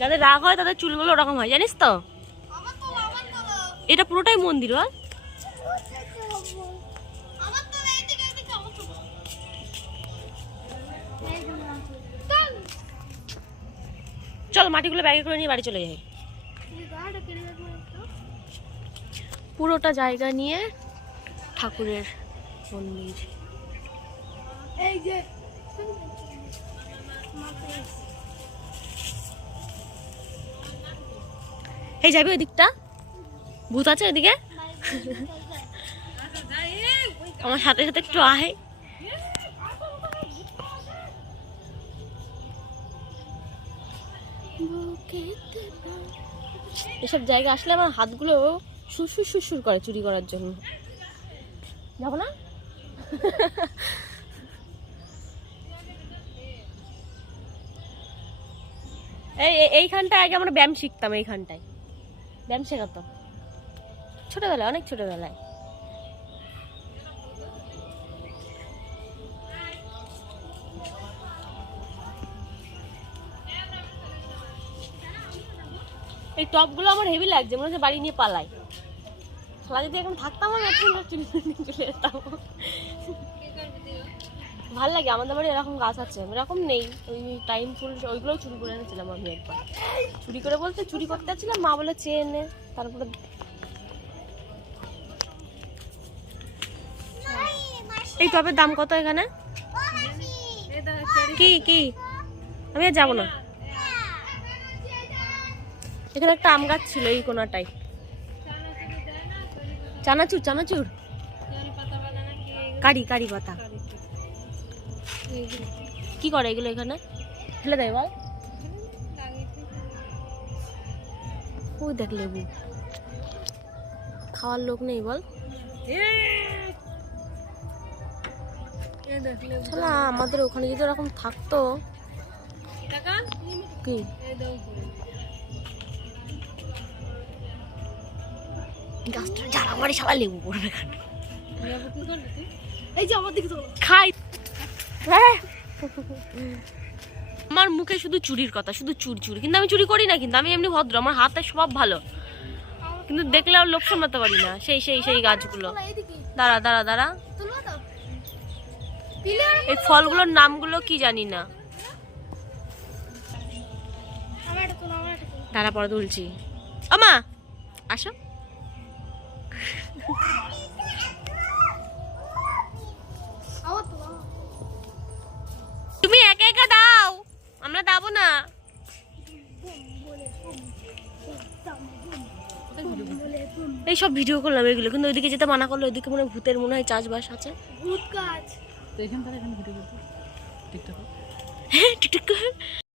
যাদের রাগ হয় তাদের চুলগুলো ওরকম হয়, জানিস তো? এটা পুরোটাই মন্দির। চল মাটিগুলো ব্যাগে করে নিয়ে বাড়ি চলে যাই। পুরোটা জায়গা নিয়ে ঠাকুরের মন্দির। এই যাবি ওই দিকটা, ভূত আছে ওইদিকে। আমার সাথে সাথে একটু আহে। এসব জায়গা আসলে আমার হাতগুলো সুরসুর সুরসুর করে চুরি করার জন্য। যাবো না? এইখানটায় আগে আমরা ব্যায়াম শিখতাম, এইখানটায় ব্যায়াম শেখাতো ছোটবেলায়, অনেক ছোটবেলায়। এই টপগুলো আমার হেভি লাগছে, মনে হচ্ছে বাড়ি নিয়ে পালাই। খেলা যদি এখন থাকতাম আমি চলে যেতাম। ভাল লাগে, আমাদের বাড়ি এরকম গাছ আছে, এরকম নেই। ওই টাইম ফুল ওইগুলো চুরি করে এনেছিলাম আমি একবার। চুরি করে বলতে চুরি করতে যাচ্ছিলাম, মা বলে চেয়ে এনে তারপরে। এই টপের দাম কত এখানে? কি কি আমি আর যাবো না। এখানে একটা আম গাছ ছিল এই কোনাটাই। চানাচুর চানাচুর কারি কারি পাতা কি করে এগুলো এখানে? ফেলে দেয় বল। ওই দেখ লেবু, খাওয়ার লোক নেই বল। শালা আমাদের ওখানে যদি এরকম থাকতো। কি গাছটা যারা আমারই শালা লেবু পড়বে এই যে আমার দিকে খাই। আমার মুখে শুধু চুরির কথা, শুধু চুরি চুরি, কিন্তু আমি চুরি করি না, কিন্তু আমি এমনি ভদ্র, আমার হাতের স্বভাব ভালো, কিন্তু দেখলে আর লোক সামলাতে পারি না। সেই সেই সেই গাছগুলো, দাঁড়া দাঁড়া দাঁড়া, এই ফলগুলোর নামগুলো কি জানি না, দাঁড়া পরে তুলছি। আমা আসো। তুমি একা একা দাও, আমরা দাবো না। এইসব ভিডিও করলাম এগুলো, কিন্তু ওইদিকে যেতে মানা করলো, ওইদিকে মনে হয় ভূতের মনে হয় চাষবাস আছে, ভূত গাছ। তো এখান থেকে ভিডিও করবো টিকটক। হ্যাঁ টিকটক।